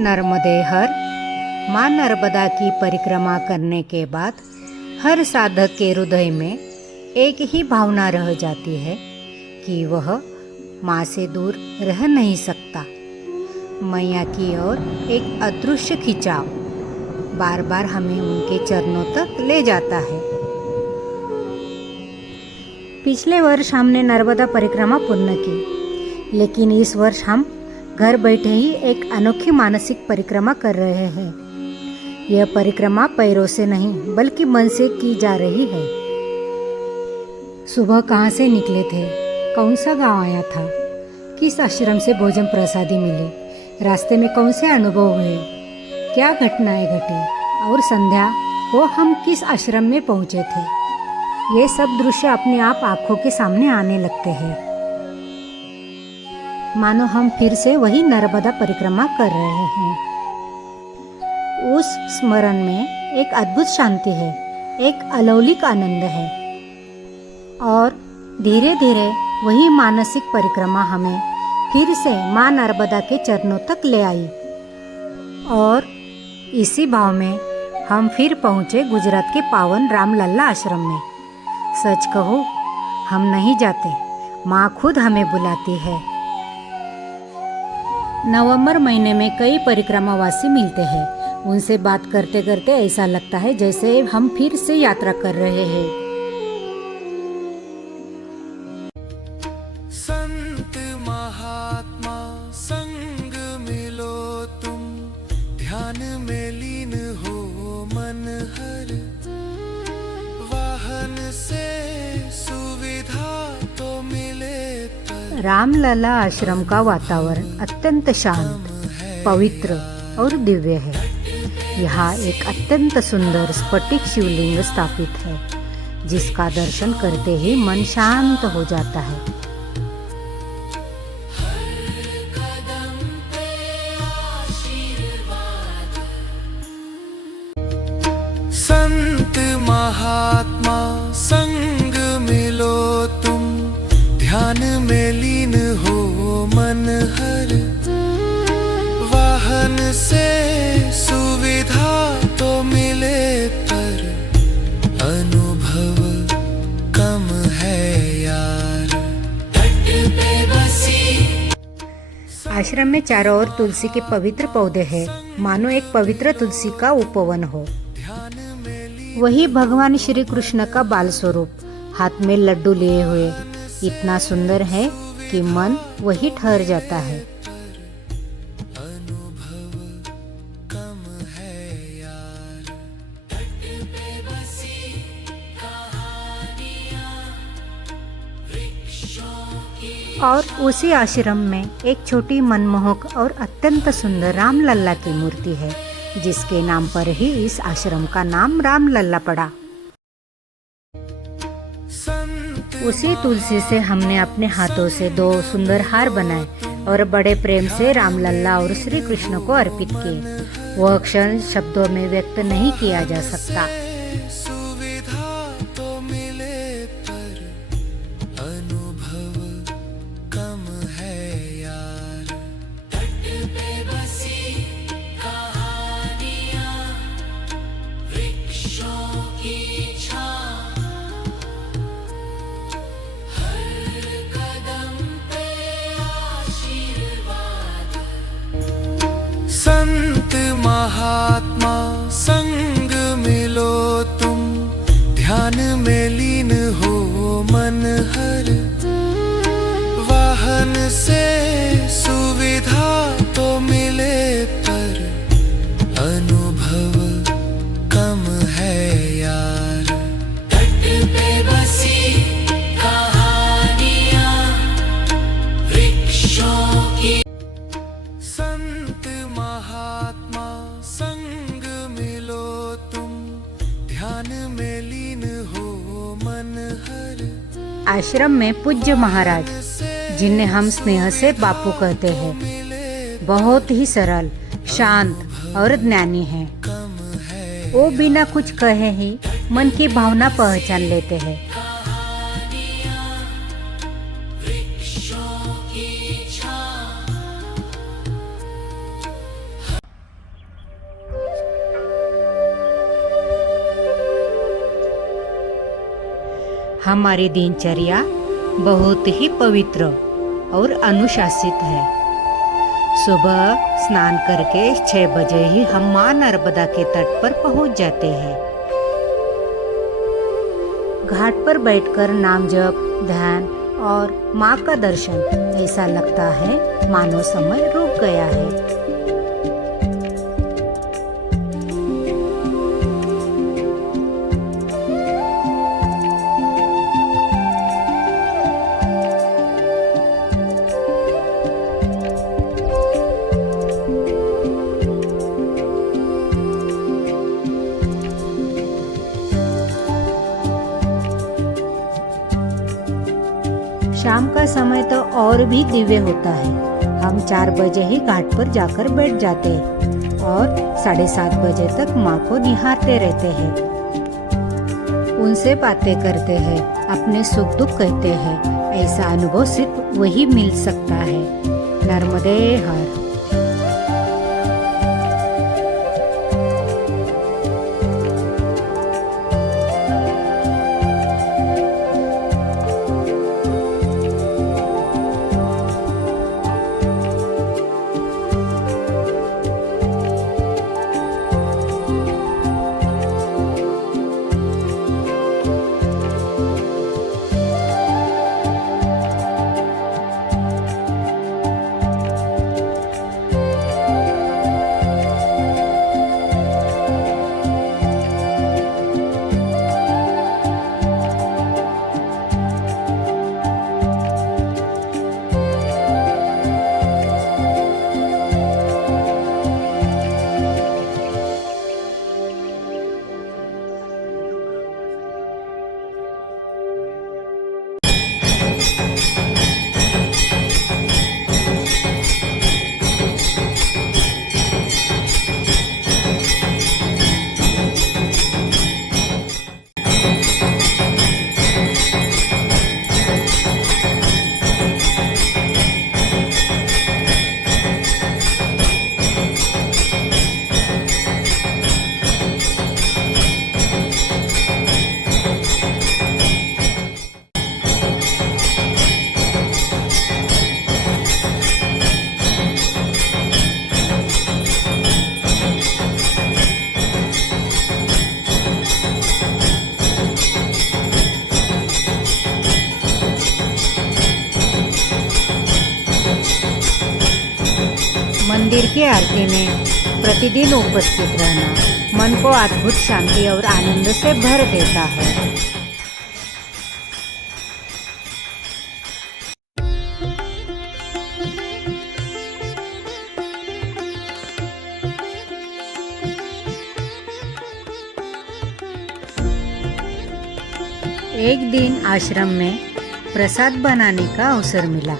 नर्मदे हर। माँ नर्मदा की परिक्रमा करने के बाद हर साधक के हृदय में एक ही भावना रह जाती है कि वह माँ से दूर रह नहीं सकता। मैया की ओर एक अदृश्य खिंचाव बार बार हमें उनके चरणों तक ले जाता है। पिछले वर्ष हमने नर्मदा परिक्रमा पूर्ण की, लेकिन इस वर्ष हम घर बैठे ही एक अनोखी मानसिक परिक्रमा कर रहे हैं। यह परिक्रमा पैरों से नहीं बल्कि मन से की जा रही है। सुबह कहाँ से निकले थे, कौन सा गांव आया था, किस आश्रम से भोजन प्रसादी मिली, रास्ते में कौन से अनुभव हुए, क्या घटनाएं घटी और संध्या को हम किस आश्रम में पहुँचे थे, ये सब दृश्य अपने आप आँखों के सामने आने लगते हैं। मानो हम फिर से वही नर्मदा परिक्रमा कर रहे हैं। उस स्मरण में एक अद्भुत शांति है, एक अलौकिक आनंद है और धीरे धीरे वही मानसिक परिक्रमा हमें फिर से माँ नर्मदा के चरणों तक ले आई। और इसी भाव में हम फिर पहुँचे गुजरात के पावन रामलल्ला आश्रम में। सच कहो, हम नहीं जाते, माँ खुद हमें बुलाती है। नवंबर महीने में कई परिक्रमावासी मिलते हैं। उनसे बात करते करते ऐसा लगता है जैसे हम फिर से यात्रा कर रहे हैं। संत महात्मा संग मिलो तुम, ध्यान में लीन हो मन हर, वाहन से सुविधा तो मिले पर। रामलला आश्रम का वातावरण अत्यंत शांत, पवित्र और दिव्य है। यहाँ एक अत्यंत सुंदर स्फटिक शिवलिंग स्थापित है, जिसका दर्शन करते ही मन शांत हो जाता है। संत महात्मा संग मिलो तुम, ध्यान में लीन हो मन हर, वाहन से सुविधा तो मिले पर, अनुभव कम है यार। तट पे बसी। आश्रम में चारों ओर तुलसी के पवित्र पौधे हैं, मानो एक पवित्र तुलसी का उपवन हो। वही भगवान श्री कृष्ण का बाल स्वरूप हाथ में लड्डू लिए हुए इतना सुंदर है कि मन वही ठहर जाता है। अनुभव कम है यार। तट पे बसी कहानियां, वृक्षों की। और उसी आश्रम में एक छोटी मनमोहक और अत्यंत सुंदर रामलल्ला की मूर्ति है, जिसके नाम पर ही इस आश्रम का नाम रामलल्ला पड़ा। उसी तुलसी से हमने अपने हाथों से 2 सुंदर हार बनाए और बड़े प्रेम से रामलल्ला और श्री कृष्ण को अर्पित किए। वह क्षण शब्दों में व्यक्त नहीं किया जा सकता। सुविधा तो मिले पर, अनुभव कम है यार। तट पे बसी कहानियां, वृक्षों की छां, हर कदम पे आशीर्वाद। संत महात्मा संग मिलो तुम, ध्यान में लीन हो मन हर, वाहन से सुविधा तो मिले पर, अनुभव कम है यार। तट पे बसी कहानियां, वृक्षों की। संत महात्मा संग मिलो तुम, ध्यान में लीन हो मन हर। आश्रम में पूज्य महाराज, जिन्हें हम स्नेह से बापू कहते हैं, बहुत ही सरल, शांत और ज्ञानी हैं। वो बिना कुछ कहे ही मन की भावना पहचान लेते हैं। हमारी दिनचर्या बहुत ही पवित्र और अनुशासित है। सुबह स्नान करके 6 बजे ही हम माँ नर्मदा के तट पर पहुंच जाते हैं। घाट पर बैठकर नाम जप, ध्यान और माँ का दर्शन, ऐसा लगता है मानो समय रुक गया है। शाम का समय तो और भी दिव्य होता है। हम 4 बजे ही घाट पर जाकर बैठ जाते हैं और 7:30 बजे तक माँ को निहारते रहते हैं। उनसे बातें करते हैं, अपने सुख दुख कहते हैं। ऐसा अनुभव सिर्फ वही मिल सकता है। नर्मदे हर। मंदिर की आरती में प्रतिदिन उपस्थित रहना मन को अद्भुत शांति और आनंद से भर देता है। एक दिन आश्रम में प्रसाद बनाने का अवसर मिला।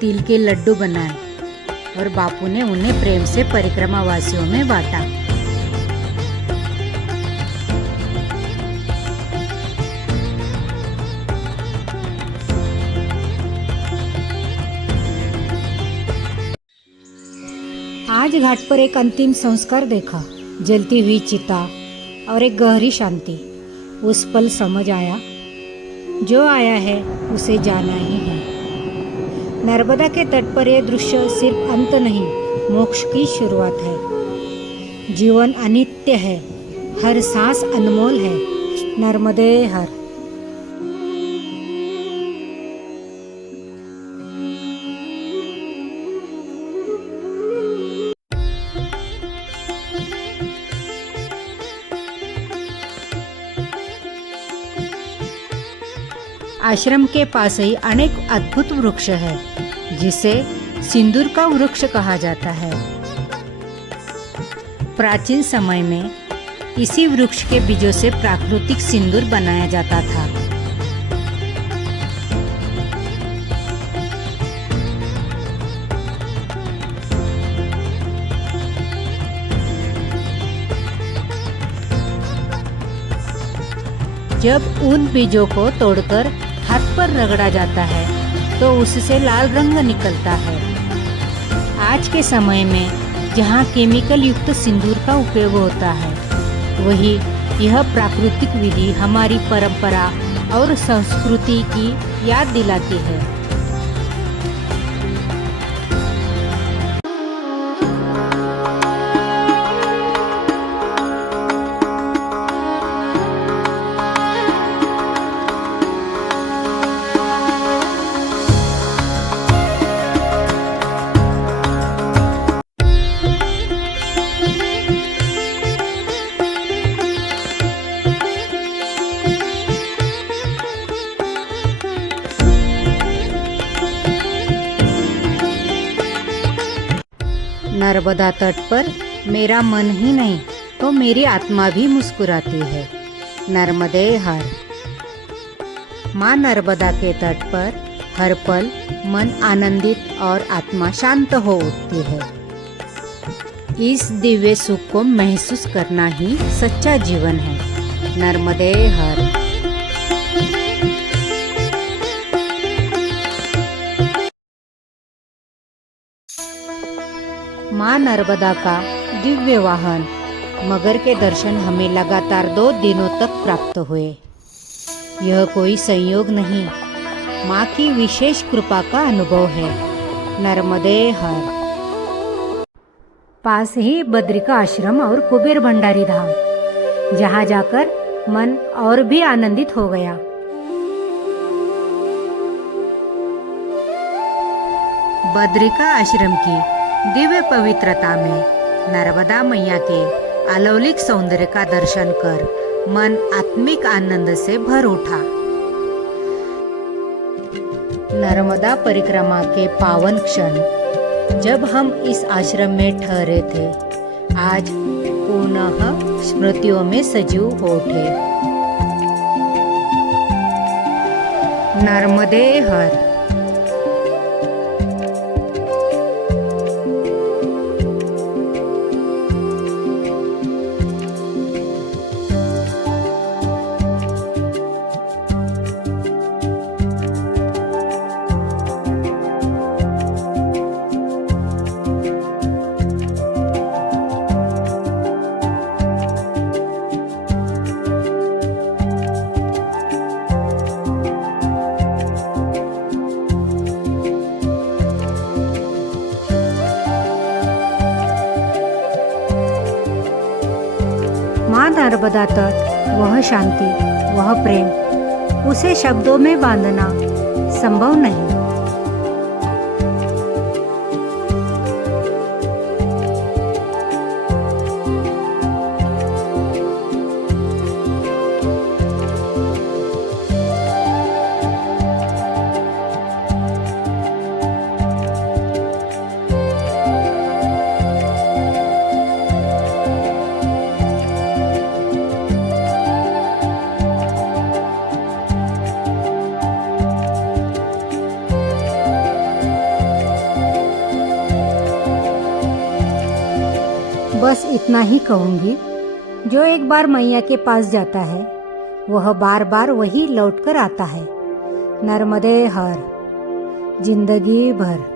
तिल के लड्डू बनाए और बापू ने उन्हें प्रेम से परिक्रमा वासियों में बांटा। आज घाट पर एक अंतिम संस्कार देखा, जलती हुई चिता और एक गहरी शांति। उस पल समझ आया, जो आया है उसे जाना ही है। नर्मदा के तट पर यह दृश्य सिर्फ अंत नहीं, मोक्ष की शुरुआत है। जीवन अनित्य है, हर सांस अनमोल है। नर्मदे हर। आश्रम के पास ही अनेक अद्भुत वृक्ष है, जिसे सिंदूर का वृक्ष कहा जाता है। प्राचीन समय में इसी वृक्ष के बीजों से प्राकृतिक सिंदूर बनाया जाता था। जब उन बीजों को तोड़कर हाथ पर रगड़ा जाता है तो उससे लाल रंग निकलता है। आज के समय में जहाँ केमिकल युक्त सिंदूर का उपयोग होता है, वही यह प्राकृतिक विधि हमारी परंपरा और संस्कृति की याद दिलाती है। नर्मदा तट पर मेरा मन ही नहीं तो मेरी आत्मा भी मुस्कुराती है। नर्मदे हर। माँ नर्मदा के तट पर हर पल मन आनंदित और आत्मा शांत हो उठती है। इस दिव्य सुख को महसूस करना ही सच्चा जीवन है। नर्मदे हर। माँ नर्मदा का दिव्य वाहन मगर के दर्शन हमें लगातार 2 दिनों तक प्राप्त हुए। यह कोई संयोग नहीं, माँ की विशेष कृपा का अनुभव है। नर्मदे हर। पास ही बद्रिका आश्रम और कुबेर भंडारी धाम, जहाँ जाकर मन और भी आनंदित हो गया। बद्रिका आश्रम की दिव्य पवित्रता में नर्मदा मैया के अलौकिक सौंदर्य का दर्शन कर मन आत्मिक आनंद से भर उठा। नर्मदा परिक्रमा के पावन क्षण जब हम इस आश्रम में ठहरे थे, आज पुनः स्मृतियों में सजीव हो उठे। नर्मदे हर। माँ नर्मदा तट, वह शांति, वह प्रेम, उसे शब्दों में बांधना संभव नहीं। बस इतना ही कहूँगी, जो एक बार मैया के पास जाता है वह बार बार वही लौट कर आता है। नर्मदे हर। जिंदगी भर।